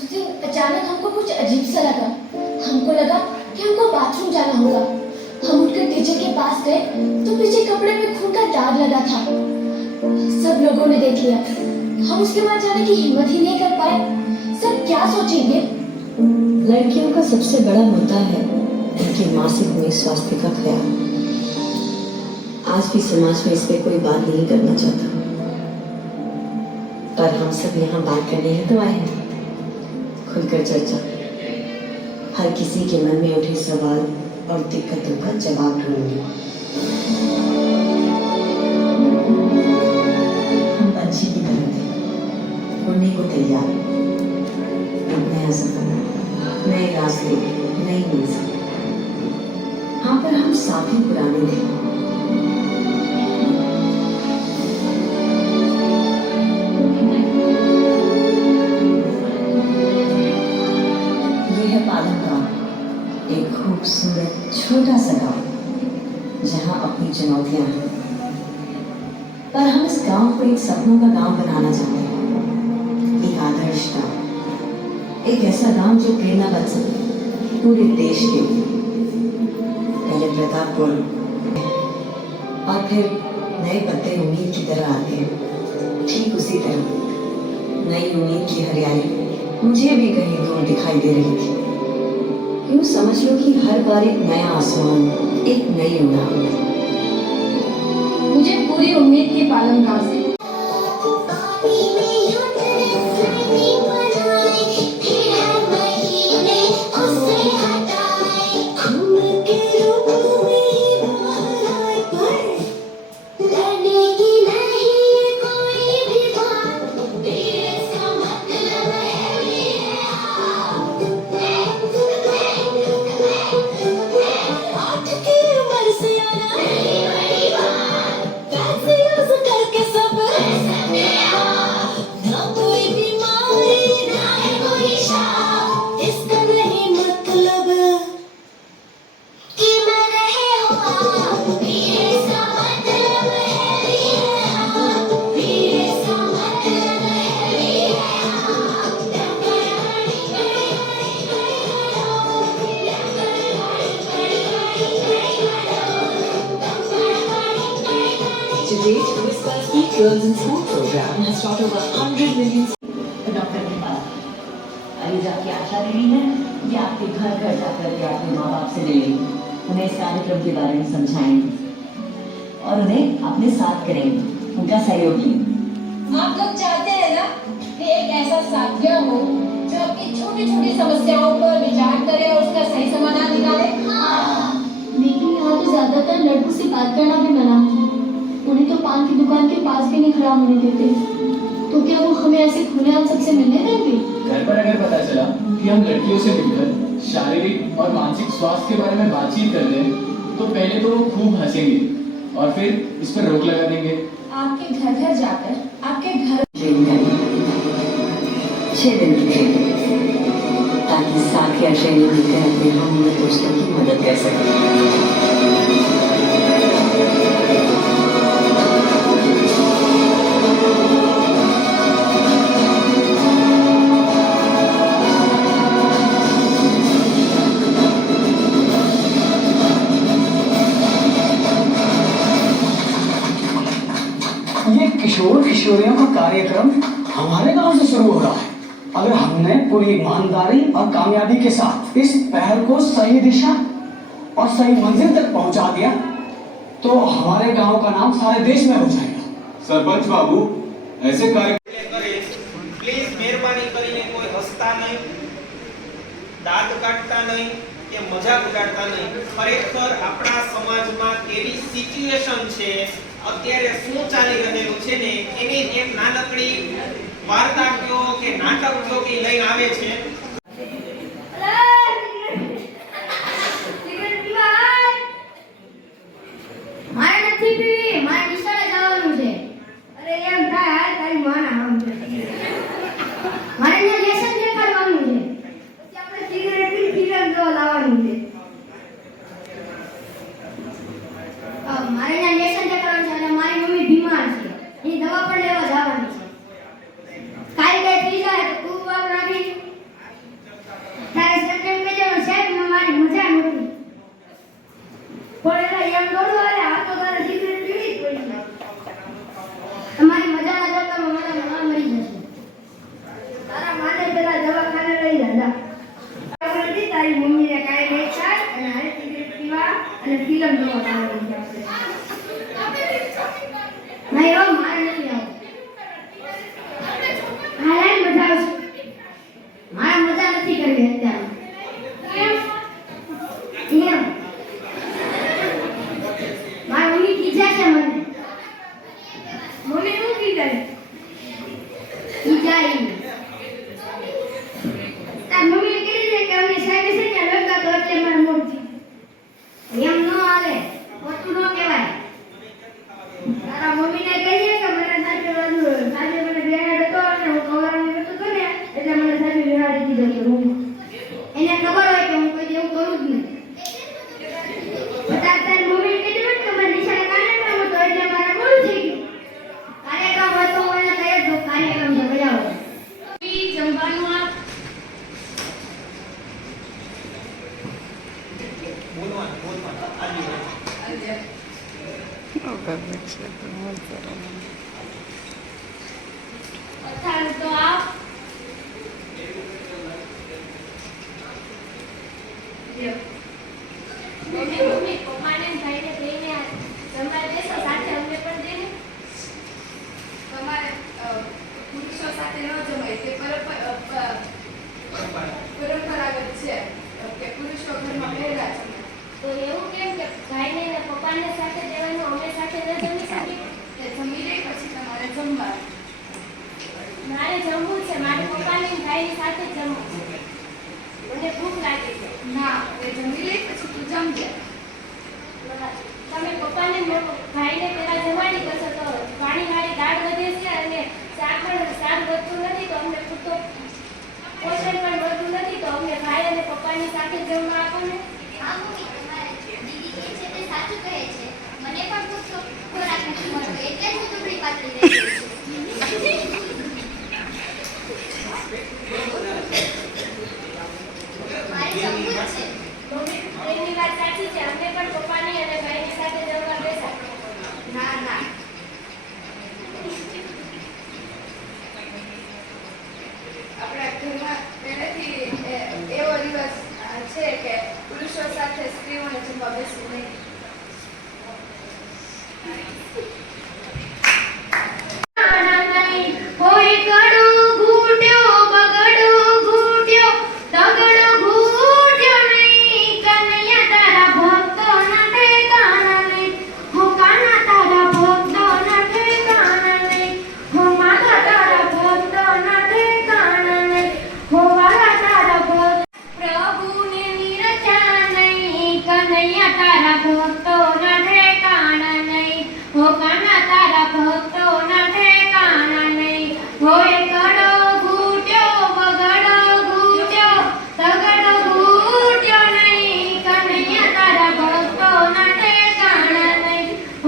उस दिन अचानक हमको कुछ अजीब सा लगा। हमको लगा कि हमको बाथरूम जाना होगा। हम उठकर टीचर के पास गए तो पीछे कपड़े में खून का दाग लगा था। सब लोगों ने देख लिया। हम उसके बाद जाने की हिम्मत ही नहीं कर पाए। सब क्या सोचेंगे? लड़कियों का सबसे बड़ा मुद्दा है उनके मासिक में स्वास्थ्य का ख्याल। आज भी समाज में इस पे कोई बात नहीं करना चाहता, पर हम सब यहाँ बात करने हैं तो आए हैं। खुलकर चर्चा, हर किसी के मन में उठे सवाल और दिक्कतों का जवाब ढूंढने। हम पंछी की तरह थे, उड़ने को तैयार। एक नया सफर, नए रास्ते, नई मंजिल। हाँ, पर हम साथी पुराने थे। एक खूबसूरत छोटा सा गांव जहां अपनी चुनौतियां हैं, पर हम इस गांव को एक सपनों का गांव बनाना चाहते हैं। एक आदर्श गांव, एक ऐसा गांव जो प्रेरणा बन सके पूरे देश के लिए। पहले प्रतापपुर और फिर नए पत्ते उम्मीद की तरह आते हैं। ठीक उसी तरह नई उम्मीद की हरियाली मुझे भी कहीं दूर दिखाई दे रही थी। यूँ समझ लो कि हर बार एक नया आसमान, एक नई उड़ान। मुझे पूरी उम्मीद की पालनगाह से To date, Whisper's E-Girls in School program has taught over 100 million. Doctor के पास अभी जाके आशा दीदी है ये आपके घर घर जाकर के अपने माँ बाप से मिलेंगे, उन्हें इस कार्यक्रम के बारे में समझाएंगे और उन्हें अपने साथ करेंगे, उनका सहयोग लेंगे। आप लोग चाहते हैं ना कि एक ऐसा साथी हो जो आपकी छोटी छोटी समस्याओं पर विचार करे और उसका सही समाधान निकाले। हाँ। लेकिन यहाँ तो ज्यादातर लड़कों से बात करना भी मना। उन्हें तो पान की दुकान के पास भी नहीं खड़ा होने देते। तो क्या वो हमें ऐसे खुलेआम सबसे मिलने देंगे? घर पर अगर पता चला कि हम लड़कियों से मिलकर शारीरिक और मानसिक स्वास्थ्य के बारे में बातचीत करते हैं तो पहले तो वो खूब हंसेंगे और फिर इस पर रोक लगा देंगे। आपके घर घर जाकर आपके घर ट्रेन करनी 6 दिन की ट्रेन, ताकि साथ या ट्रेनिंग लेकर अपने हम उम्र दोस्तों की मदद कर सकें। ये किशोर किशोरियों का कार्यक्रम हमारे गांव से शुरू हो रहा है। अगर हमने पूरी ईमानदारी और कामयाबी के साथ इस पहल को सही दिशा और सही मंजिल तक पहुंचा दिया तो हमारे गांव का नाम सारे देश में हो जाएगा। સરપંચ બાબુ ऐसे कार्य પ્લીઝ મહેરબાની કરીને કોઈ હસતા નહીં, દાંત કાઢતા નહીં કે મજાક ઉડાડતા નહીં. ખરેખર આપણા સમાજમાં કેવી સિચ્યુએશન છે, અત્યારે શું ચાલી રહેલું છે ને એની એક નાનકડી વાર્તા કયો કે નાટક કયો કે લઈને આવે છે. મારે નથી પીવી, મારે નિશાળે જવાનું છે. અરે એમ થાય હાલ તારી માના આમ છે. મારે ત્યાં લેસન દેખાડવાનું છે. પછી આપણે સિગરેટ પીને ફિલ્મ જોવા લાવવાનું છે. મારે ત્યાં લેસન દેખાડવાનું છે અને મારી મમ્મી બીમાર છે. એની દવા પણ લેવા જવાની છે. કાઈ કઈ થઈ જાય તો તું વાગ રાખી. તારે સત્યમ કહેજો સાહેબ મારી મજા નથી. પણ એમ દોડો અરે આ તો તારે સિગરેટ પીવી જ પડશે. તમારી મજાના ચક્કરમાં મારા માં મરી જશે. તારા માને પેલા દવાખાને લઈ જા. નથી તારી મમ્મીને કાંઈ નહીં થાય અને હારે સિગરેટ પીવા અને ફિલ્મ જોવા જવાનું છે આપણે. નહીં હો, મારે નથી આવવું. હાલે મજા આવશે. મારે મજા નથી કરવી અત્યારે. કેમ? મારી મમ્મી કીધા છે મને. મમ્મી શું કીધું? કીધા ઈ. તાર મમ્મીએ કીધું છે કે અમે સાહેબ છે ને લગતા તો એટલે મારે મોડ થયું. એમ ન હાલે, ખોટું ન કહેવાય. તારા મમ્મીને કહીએ કે મને સાહેબે મને બેહાડ હતો અને હું કવરાણી કરતો હતો ને એટલે મને સાહેબે બેહાડી દીધો છે રૂમ. એને ખબર હોય કે હું કોઈ એવું કરું જ નહીં. તારી મમ્મીએ કીધું કે મારે નિશાળે કાર્યક્રમ હતો એટલે મારે મોડું થઈ ગયું. કાર્યક્રમ હતો મને કહી દો કાર્યક્રમ છે બજાવો. જમવાનું આપ. અત્યારે તો આપ. મમ્મી પપ્પાને ભાઈને લઈને જમવા બેસો સાથે અમને પણ દે ને. તમારે પુરુષો સાથે ન જમાય તે પરંપરાગત છે કે પુરુષો ઘરમાં પહેલા જમાય. તો એવું કેમ કે ભાઈને ને પપ્પાને સાથે દેવાનું અમે સાથે ન જમી શકીએ? તે જમી લે પછી તમારે જમવાનું. મારે જમવું છે, મારે પપ્પાને ને ભાઈની સાથે જ જમવું છે. મને ભૂખ લાગી છે. ના, તે જમી લે પછી તું જમજે. તમે પપ્પાને ને ભાઈને પહેલા જમાડી કરશો તો પાણીવાળી દાળ વધે છે અને શાક વધતું નથી તો અમને પૂરતો પોષણ પણ મળતું નથી તો અમને ભાઈ અને પપ્પાની સાથે જમવા આપો ને. હા મમ્મી, તમારા દીદી કહે છે તે સાચું કહે છે. મને પણ પૂરતો ખોરાક નથી મળતો એટલે જ હું ટુકડી પાતળી રહી છું. મારે જમવું જ છે. મમ્મી, એની વાત સાચી છે. અમને પણ પપ્પાની અને ભાઈની સાથે જમવા બેસા. ના ના, આપણા ઘરમાં પહેલેથી એવો દિવસ છે કે પુરુષો સાથે સ્ત્રીઓને જમવા બેસવું નહીં. કોઈ કડું ઘૂંટ્યો બગડું ઘૂંટ્યો તગડો ઘૂંટ્યો નહીં. કનૈયા તારા ભક્તોના ઠેકાણા નહીં. હો કાના તારા ભક્તોના ઠેકાણા નહીં. હો માતા તારા ભક્તોના ઠેકાણા નહીં. હો વાલા તારા ભક્ત પ્રભુને નિરખા નહીં. કનૈયા તારા ભક્તોના ઠેકાણા નહીં. હો કાના તારા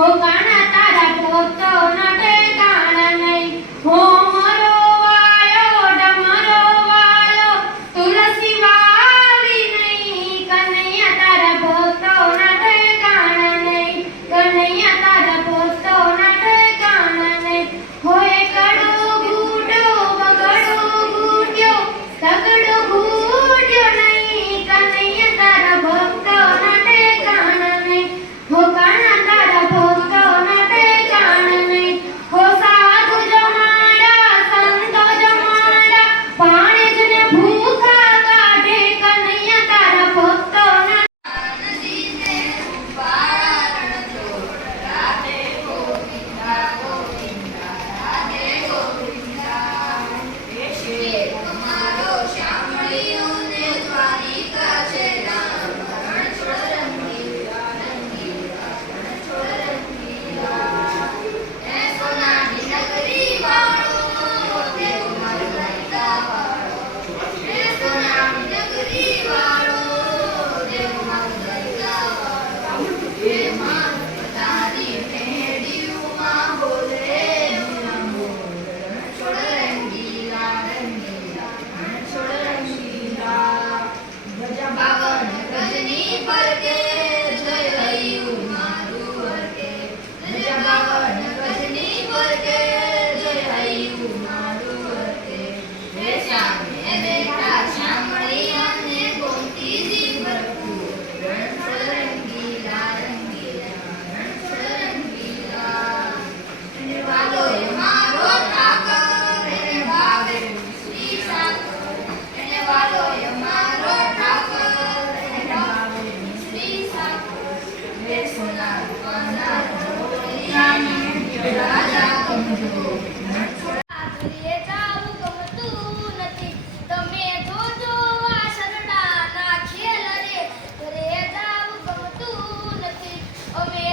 હો કાના તારા ભક્તો નટે કાણા નહીં હો મરો વાયો ડમરો વાયો તુલસી વાવી નહીં કનૈયા તારા ભક્તો નટે કાણા નહીં કનૈયા તારા ભક્તો નટે કાણા નહીં હોય કડો ગુડો બગડો ગુડ્યો તગડો ગુડ્યો નહીં કનૈયા તારા ભક્તો નટે કાણા નહીં હો કાના તારા ભક્તો નટે કાણા નહીં હો સાધુ જમાડા સંતો જમાડા પાણી જને ભૂખા કાઢે કનૈયા તારા ભક્તો નટે ઘરે જાવું ગમતું નથી તમે જોજો આ સરડાના ખેલ રે ઘરે જાવું ગમતું નથી અમે